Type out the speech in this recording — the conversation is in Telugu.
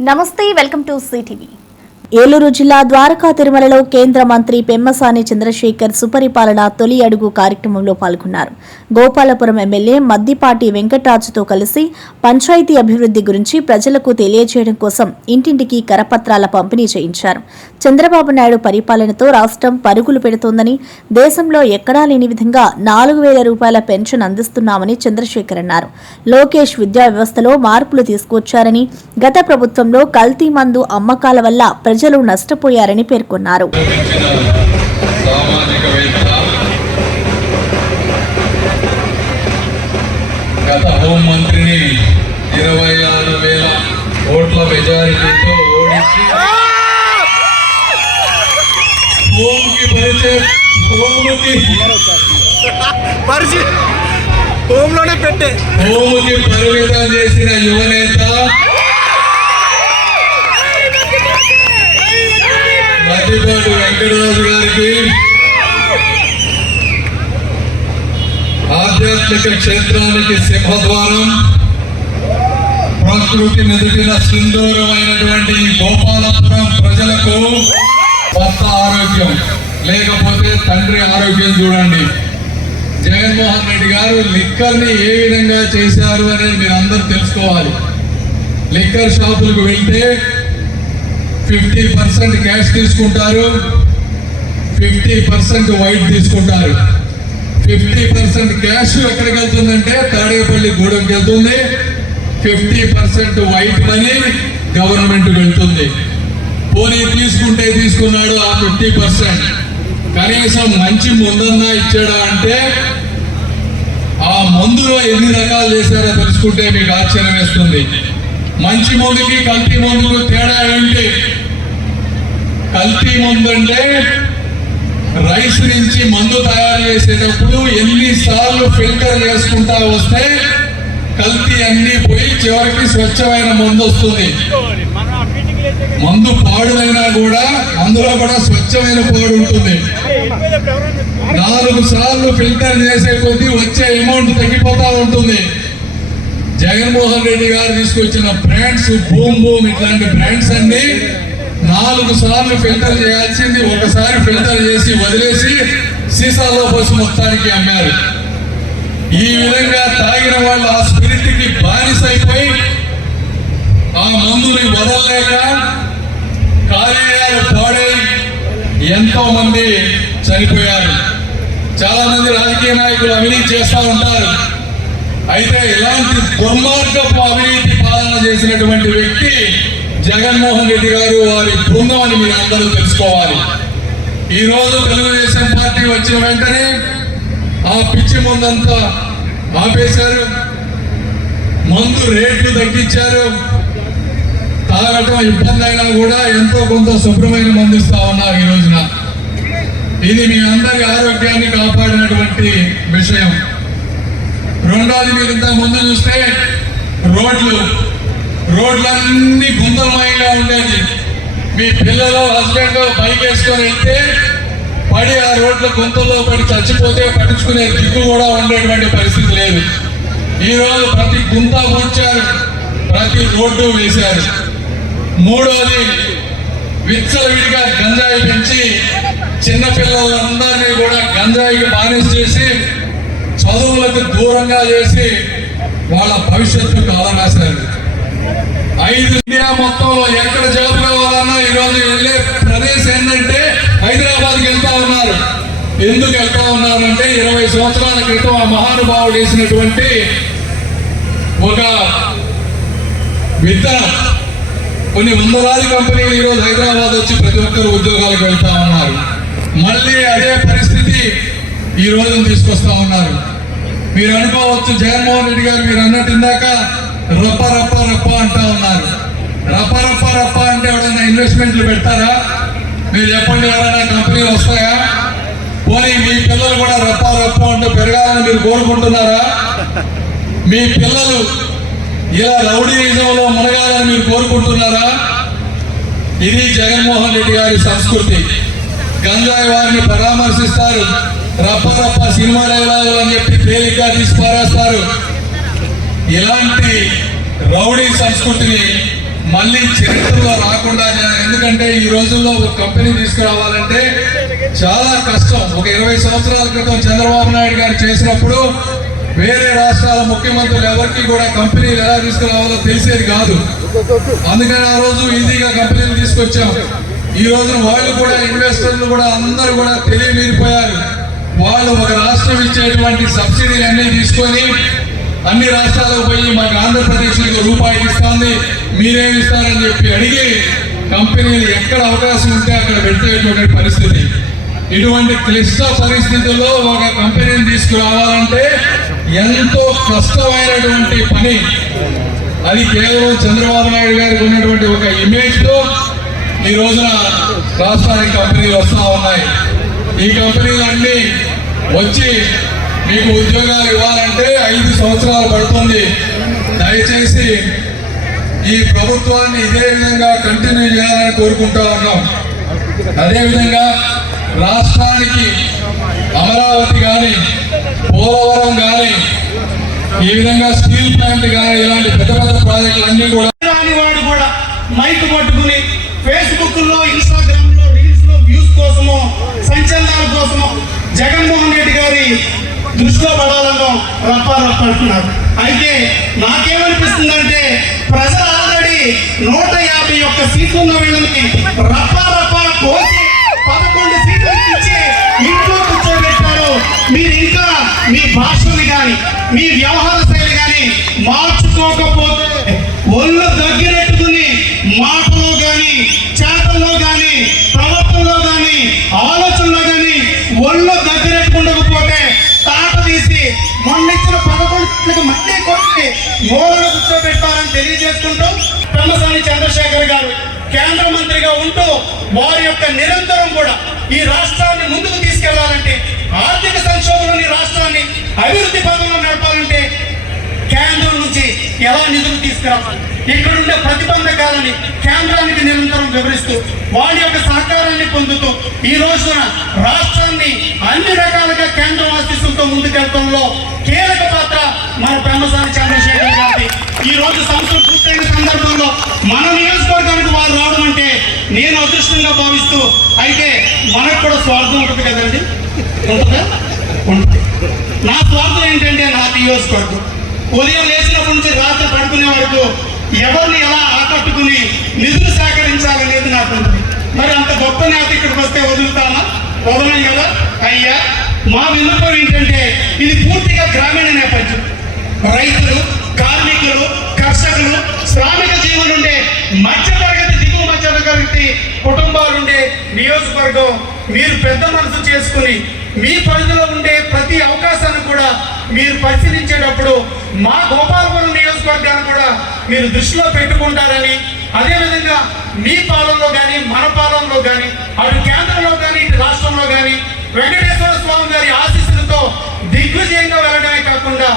నమస్తే వెల్కమ్ టు సిటీవీ. ఏలూరు జిల్లా ద్వారకా తిరుమలలో కేంద్ర మంత్రి పెమ్మసాని చంద్రశేఖర్ సుపరిపాలన తొలి అడుగు కార్యక్రమంలో పాల్గొన్నారు. గోపాలపురం ఎమ్మెల్యే మద్దిపాటి వెంకటరాజుతో కలిసి పంచాయతీ అభివృద్ధి గురించి ప్రజలకు తెలియజేయడం కోసం ఇంటింటికి కరపత్రాల పంపిణీ చేయించారు. చంద్రబాబు నాయుడు పరిపాలనతో రాష్ట్రం పరుగులు పెడుతోందని దేశంలో ఎక్కడా లేని విధంగా నాలుగు వేల రూపాయల పెన్షన్ అందిస్తున్నామని చంద్రశేఖర్ అన్నారు. లోకేష్ విద్యా వ్యవస్థలో మార్పులు తీసుకొచ్చారని గత ప్రభుత్వంలో కల్తీ మందు అమ్మకాల వల్ల ప్రజలు నష్టపోయారని పేర్కొన్నారు. సామాజికవేత్త గత హోంమంత్రిని ఇరవై ఆరు వేల ఓట్ల మెజారిటీతో ఓడించి హోంకి పరిచయం హోముకి పరిచి హోమ్లోనే పెట్టే. హోముకి పరిమితం చేసిన యువనేత మధ్యపాటి వెంకటరాజు గారికి ఆధ్యాత్మిక క్షేత్రానికి సింహద్వారం ప్రకృతి మెదిటిన సుందరమైనటువంటి ఈ గోపాలపురం ప్రజలకు కొత్త ఆరోగ్యం లేకపోతే తండ్రి ఆరోగ్యం చూడండి. జగన్మోహన్ రెడ్డి గారు లిక్కర్ని ఏ విధంగా చేశారు అనేది మీరు అందరూ తెలుసుకోవాలి. లిక్కర్ షాపులకు వెళ్తే ఫిఫ్టీ పర్సెంట్ క్యాష్ తీసుకుంటారు. ఫిఫ్టీ పర్సెంట్ వైట్ తీసుకుంటారు. ఫిఫ్టీ పర్సెంట్ క్యాష్ ఎక్కడికి వెళ్తుందంటే తాడేపల్లి గూడెంకి వెళ్తుంది. Fifty percent white money government వెళ్తుంది. పోనీ తీసుకుంటే తీసుకున్నాడు ఆ ఫిఫ్టీ పర్సెంట్. కనీసం మంచి ముందన్నా ఇచ్చాడా అంటే ఆ మందులో ఎన్ని రకాలు చేశారో తెలుసుకుంటే మీకు ఆశ్చర్యం వేస్తుంది. మంచి మందుకి కల్తీ మందుకు తేడా ఏంటి? కల్తీ మందు అంటే రైస్ నుంచి మందు తయారు చేసేటప్పుడు ఎన్నిసార్లు ఫిల్టర్ చేసుకుంటా వస్తే కల్తీ అన్ని పోయి చివరికి స్వచ్ఛమైన మందు వస్తుంది. మందు పాడులైనా కూడా అందులో కూడా స్వచ్ఛమైన పాడు ఉంటుంది. నాలుగు సార్లు ఫిల్టర్ చేసే కొద్దీ వచ్చే అమౌంట్ తగ్గిపోతా ఉంటుంది. జగన్మోహన్ రెడ్డి గారు తీసుకొచ్చిన బ్రాండ్స్ బూమ్ బూమ్ ఇట్లాంటి బ్రాండ్స్ అన్ని నాలుగు సార్లు ఫిల్టర్ చేయాల్సింది ఒకసారి ఫిల్టర్ చేసి వదిలేసి సీసాలో పోసి మొత్తానికి అమ్మారు. ఈ విధంగా తాగిన వాళ్ళు ఆ స్పిరిట్కి బానిస అయిపోయి ఆ మందుని వదలలేక కార్యాలు పాడై ఎంతో మంది చనిపోయారు. చాలా మంది రాజకీయ నాయకులు అవినీతి చేస్తూ ఉంటారు. అయితే ఇలాంటి దుర్మార్గపు అవినీతి పాలన చేసినటువంటి వ్యక్తి జగన్మోహన్ రెడ్డి గారు వారి బృందం అని మీరు అందరూ తెలుసుకోవాలి. ఈరోజు తెలుగుదేశం పార్టీ వచ్చిన వెంటనే ఆ పిచ్చి మందంతా ఆపేశారు. మందు రేట్లు తగ్గించారు. తాగటం ఇబ్బంది అయినా కూడా ఎంతో కొంత శుభ్రమైన మందు ఇస్తా ఉన్నారు ఈ రోజున. ఇది మీ అందరి ఆరోగ్యాన్ని కాపాడినటువంటి విషయం. రెండోది మీరు ఇంత ముందు చూస్తే రోడ్లు రోడ్లన్నీ గుంతలమయంగా ఉండేది. మీ పిల్లలు హస్బెండ్ బైక్ వేసుకొని వెళ్తే పడి ఆ రోడ్ల గుంతల్లో పడి చచ్చిపోతే పట్టించుకునే దిక్కు కూడా ఉండేటువంటి పరిస్థితి లేదు. ఈరోజు ప్రతి గుంత పూడ్చారు ప్రతి రోడ్డు వేశారు. మూడోది విచ్చలవిడిగా గంజాయి పెంచి చిన్నపిల్లలందరినీ కూడా గంజాయికి బానిస చేసి చదువులకు దూరంగా చేసి వాళ్ళ భవిష్యత్తు కాలరాశారు. ఐదు ఇండియా మొత్తంలో ఎక్కడ జాబ్ కావాలన్నా ఈరోజు వెళ్ళే ప్రదేశం ఏంటంటే హైదరాబాద్కి వెళ్తా ఉన్నారు. ఎందుకు వెళ్తా ఉన్నారంటే ఇరవై సంవత్సరాల క్రితం ఆ మహానుభావుడు వేసినటువంటి ఒక విత్తన కొన్ని వందలాది కంపెనీలు ఈరోజు హైదరాబాద్ వచ్చి ప్రతి ఒక్కరు ఉద్యోగాలకు వెళ్తా ఉన్నారు. మళ్ళీ అదే పరిస్థితి ఈ రోజు తీసుకొస్తా ఉన్నారు. మీరు అనుకోవచ్చు జగన్మోహన్ రెడ్డి గారు మీరు అన్నట్టు ఇందాక రప్ప రప్ప రప్ప అంటా ఉన్నారు. రప్ప రప్ప రప్ప అంటే ఎవరైనా ఇన్వెస్ట్మెంట్లు పెడతారా? మీరు చెప్పండి ఎవరైనా కంపెనీలు వస్తాయా? పోనీ మీ పిల్లలు కూడా రప్ప రప్ప అంటూ పెరగాలని మీరు కోరుకుంటున్నారా? మీ పిల్లలు ఇలా రౌడీయిజంలో మునగాలని మీరు కోరుకుంటున్నారా? ఇది జగన్మోహన్ రెడ్డి గారి సంస్కృతి. గంజాయి వారిని పరామర్శిస్తారు రప్ప రప్ప సినిమా డైలాగులు అని చెప్పి తేలిగ్గా తీసి పారేస్తారు. ఇలాంటి రౌడీ సంస్కృతిని మళ్ళీ చరిత్రలో రాకుండా ఎందుకంటే ఈ రోజుల్లో ఒక కంపెనీ తీసుకురావాలంటే చాలా కష్టం. ఒక ఇరవై సంవత్సరాల క్రితం చంద్రబాబు నాయుడు గారు చేసినప్పుడు వేరే రాష్ట్రాల ముఖ్యమంత్రులు ఎవరికి కూడా కంపెనీలు ఎలా తీసుకురావాలో తెలిసేది కాదు. అందుకని ఆ రోజు ఈజీగా కంపెనీలు తీసుకొచ్చాం. ఈ రోజు వాళ్ళు కూడా ఇన్వెస్టర్లు కూడా అందరూ కూడా తెలియమీరిపోయారు. వాళ్ళు ఒక రాష్ట్రం ఇచ్చేటువంటి సబ్సిడీలు తీసుకొని అన్ని రాష్ట్రాలకు పోయి మాకు ఆంధ్రప్రదేశ్ రూపాయి ఇస్తుంది మీరేమి ఇస్తారని చెప్పి అడిగి కంపెనీలు ఎక్కడ అవకాశం ఉంటే అక్కడ పెట్టేటువంటి పరిస్థితి. ఇటువంటి క్లిష్ట పరిస్థితుల్లో ఒక కంపెనీని తీసుకురావాలంటే ఎంతో కష్టమైనటువంటి పని. అది కేవలం చంద్రబాబు నాయుడు గారికి ఉన్నటువంటి ఒక ఇమేజ్తో ఈ రోజున రాష్ట్రానికి కంపెనీలు వస్తూ ఉన్నాయి. ఈ కంపెనీలన్నీ వచ్చి మీకు ఉద్యోగాలు ఇవ్వాలంటే ఐదు సంవత్సరాలు పడుతుంది. దయచేసి ఈ ప్రభుత్వాన్ని ఇదే విధంగా కంటిన్యూ చేయాలని కోరుకుంటా ఉన్నాం. అదేవిధంగా రాష్ట్రానికి అమరావతి కానీ పోలవరం కానీ ఈ విధంగా స్టీల్ ప్లాంట్ కానీ ఇలాంటి పెద్ద పెద్ద ప్రాజెక్టులు అన్ని కూడా వాడు కూడా మైక్ పట్టుకుని ఫేస్బుక్లో ఇన్స్టాగ్రామ్లో రీల్స్లో వ్యూస్ కోసమో సంచలనాల కోసమో జగన్మోహన్ రెడ్డి గారి దృష్టిలో పడాలనో రప్ప రప్ప అంటున్నారు. అయితే నాకేమనిపిస్తుందంటే ప్రజలు ఆల్రెడీ నూట యాభై ఒక్క సీట్లు ఉన్న వీళ్ళని రప్ప రప్ప కోసి పదకొండు సీట్లు ఇచ్చి ఇంట్లో కూర్చోబెట్టారు. మీరు ఇంకా మీ భాషని కానీ మీ వ్యవహార శైలి కానీ మార్చుకోకపోతే మొన్న ఇచ్చిన పదకొండు సీట్లకు మళ్ళీ కొట్టి మూలను కూర్చోబెట్టారని తెలియజేసుకుంటూ పెమ్మసాని చంద్రశేఖర్ గారు కేంద్ర మంత్రిగా ఉంటూ వారి యొక్క నిరంతరం కూడా ఈ రాష్ట్రాన్ని ముందుకు తీసుకెళ్ళాలంటే ఆర్థిక సంక్షోభంలోని రాష్ట్రాన్ని అభివృద్ధి పదంలో నడపాలంటే కేంద్రం నుంచి ఎలా నిధులు తీసుకురావాలి? ఇక్కడుండే ప్రతిబంధకాలని కేంద్రానికి నిరంతరం వివరిస్తూ వారి యొక్క సహకారాన్ని పొందుతూ ఈ రోజున రాష్ట్రాన్ని అన్ని రకాలుగా కేంద్రం మరి మన చంద్రశేఖర్ గారి ఈ రోజు సంవత్సరం పూర్తయిన సందర్భంలో మన నియోజకవర్గానికి వారు రావడం అంటే నేను అదృష్టంగా భావిస్తూ అయితే మనకు కూడా స్వార్థం ఉంటుంది కదండి? ఉంటుందా? ఉంటుంది. నా స్వార్థం ఏంటంటే నా నియోజకవర్గం. ఉదయం లేచినప్పటి నుంచి రాత్రి పడుకునే వరకు ఎవరిని ఎలా ఆకట్టుకుని నిధులు సేకరించాలనేది నాకు ఉంటుంది. మరి అంత గొప్ప నేత ఇక్కడికి వస్తే వదులుతామా? వదలం కదా? అయ్యా మా విన్నపం ఏంటంటే ఇది పూర్తిగా గ్రామీణ నేపథ్యం. రైతులు కార్మికులు కర్షకులు శ్రామిక జీవులుండే మధ్య తరగతి దిగువ మధ్య తరగతి కుటుంబాలుండే నియోజకవర్గం మీరు పెద్ద మనసు చేసుకుని మీ పరిధిలో ఉండే ప్రతి అవకాశాన్ని కూడా మీరు పరిశీలించేటప్పుడు మా గోపాలపురం నియోజకవర్గాన్ని కూడా మీరు దృష్టిలో పెట్టుకుంటారని అదేవిధంగా మీ పాలనలో కానీ మన పాలనలో కానీ అటు కేంద్రంలో కానీ ఇటు రాష్ట్రంలో కానీ వెంకటేశ్వర స్వామి గారి ఆశీస్సులతో దిగ్విజయంగా వెళ్ళడమే కాకుండా